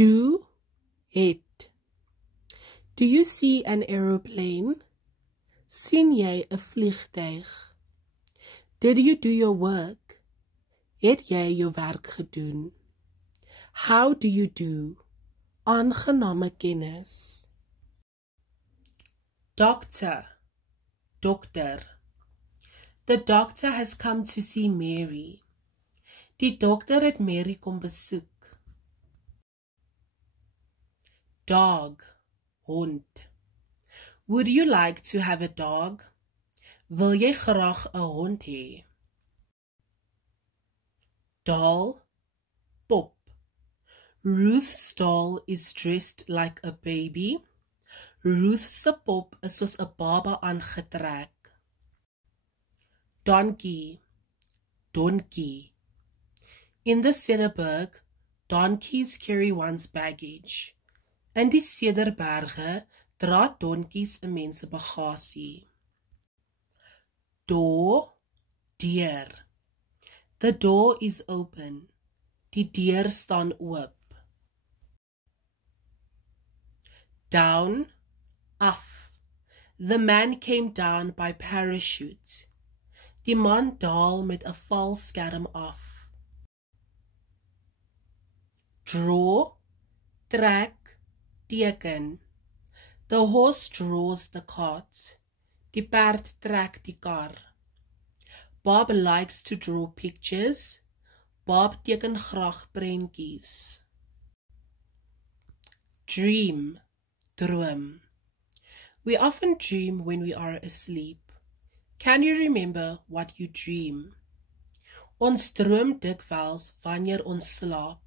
Do, het. Do you see an aeroplane? Sien jy 'n vliegtuig? Did you do your work? Het jy jou werk gedoen? How do you do? Aangename kennis. Doctor, dokter. The doctor has come to see Mary. Die dokter het Mary kom besoek. Dog, hond. Would you like to have a dog? Wil jy graag 'n hond hê? Doll, pop. Ruth's doll is dressed like a baby. Ruth se pop is soos 'n baba aangetrek. Donkey, donkey. In the Cederberg, donkeys carry one's baggage. In die Cederberge dra donkies 'n mens se bagasie. Door, deur. The door is open. Die deur staan oop. Down, af. The man came down by parachute. Die man daal met 'n valskerm af. Draw, trek, teken. The horse draws the cart. Die perd trek die kar. Bob likes to draw pictures. Bob teken graag prentjies. Dream, droom. We often dream when we are asleep. Can you remember what you dream? Ons droom dikwels wanneer ons slaap.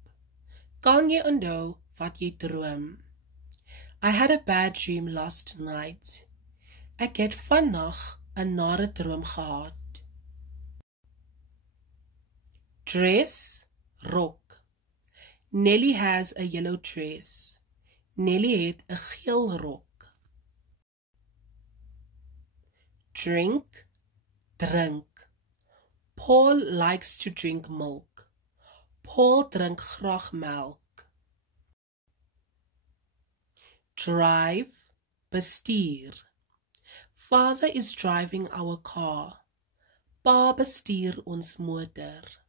Kan jy onthou wat jy droom? I had a bad dream last night. Ek het vannag 'n nare droom gehad. Dress, rok. Nelly has a yellow dress. Nelly het 'n geel rok. Drink, drink. Paul likes to drink milk. Paul drink graag melk. Drive, bestuur. Father is driving our car. Pa bestuur ons motor.